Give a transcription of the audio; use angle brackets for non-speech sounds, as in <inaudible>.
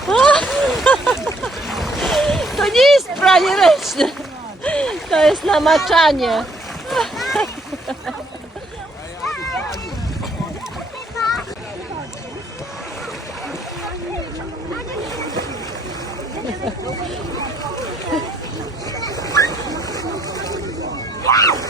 <laughs> To nie jest pranie ręczne. To jest namaczanie. Wow! <laughs>